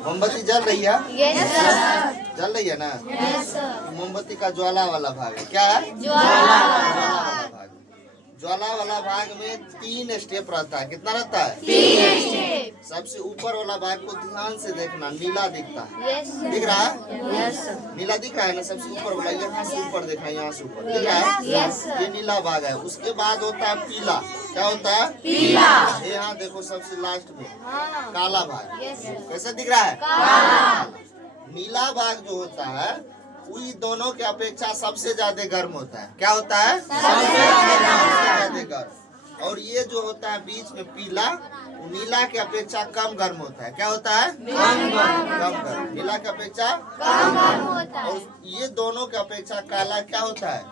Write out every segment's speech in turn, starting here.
मोमबत्ती जल रही है? Yes sir. जल रही है ना? Yes sir. मोमबत्ती का ज्वाला वाला भाग है, क्या है? ज्वाला वाला भाग। ज्वाला वाला भाग में 3 स्टेप रहता है। कितना रहता है? 3 स्टेप। सबसे ऊपर वाला भाग को ध्यान से देखना, नीला दिखता है। Yes sir. दिख रहा है? Yes sir. नीला दिख रहा है ना? सबसे ऊपर वाला, यहाँ से ऊपर देखना, यहाँ से ऊपर दिख रहा है? Yes sir. ये नीला भाग है। उसके बाद होता है पीला। क्या होता है? पीला। ये यहाँ देखो सबसे लास्ट में हाँ। काला भाग। Yes sir. कैसा दिख रहा है? काला। नीला भाग जो होता है वही दोनों के अपेक्षा सबसे ज्यादा गर्म होता है। क्या होता है? सबसे ज्यादा गर्म। और ये जो होता है बीच में पीला, वो नीला के अपेक्षा कम गर्म होता है। क्या होता है? कम गर्म। नीला के अपेक्षा कम गर्म होता है। और ये दोनों के अपेक्षा काला क्या होता है?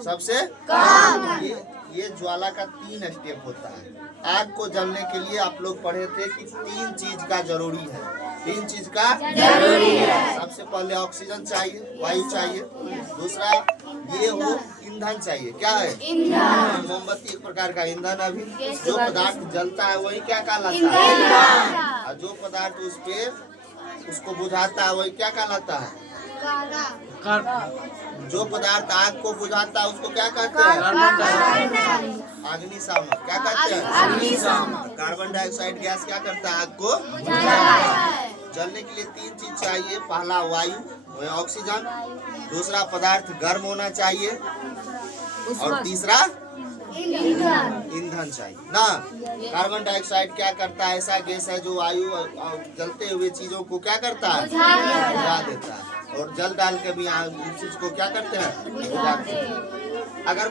सबसे कम। ये ज्वाला का 3 स्टेप होता है। आग को जलने के लिए आप लोग पढ़े थे कि 3 चीज का जरूरी है। 3 चीज का जरूरी है। सबसे पहले ऑक्सीजन चाहिए, वायु चाहिए। दूसरा ये हो ईंधन चाहिए। क्या है? ईंधन। मोमबत्ती एक प्रकार का ईंधन है। अभी Yes, जो पदार्थ जलता है वही क्या कहलाता है? और जो पदार्थ उस पे उसको बुझाता है वही क्या कहलाता है? जो पदार्थ आग को बुझाता है उसको क्या कहते हैं? अग्निशामक। क्या कहते हैं? कार्बन डाइऑक्साइड गैस क्या करता है? आग को जलने के लिए 3 चीज चाहिए। पहला वायु, वह ऑक्सीजन। दूसरा पदार्थ गर्म होना चाहिए। और तीसरा ईंधन चाहिए ना। कार्बन डाइऑक्साइड क्या करता है? ऐसा गैस है जो वायु और जलते हुए चीजों को क्या करता है? बुझा देता है। और जल डाल के भी उस चीज को क्या करते हैं? बुझाते हैं। अगर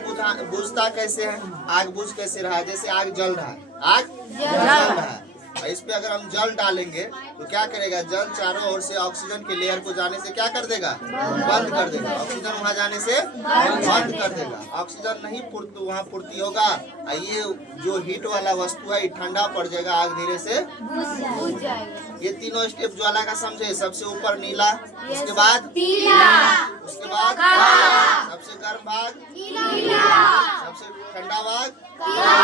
बुझता कैसे है? आग बुझ कैसे रहा है? जैसे आग जल रहा है, आग जल रहा है। इस पे अगर हम जल डालेंगे तो क्या करेगा? जल चारों ओर से ऑक्सीजन के लेयर को जाने से क्या कर देगा? बंद कर देगा। ऑक्सीजन वहाँ जाने से बंद कर देगा। ऑक्सीजन नहीं वहाँ पूर्ति होगा। ये जो हीट वाला वस्तु है ये ठंडा पड़ जाएगा, आग धीरे से बुझ जाएगा। ये 3 स्टेप ज्वाला का समझे। सबसे ऊपर नीला, उसके बाद पीला, उसके बाद काला, सबसे गर्म भाग, नीला, सबसे ठंडा भाग, काला।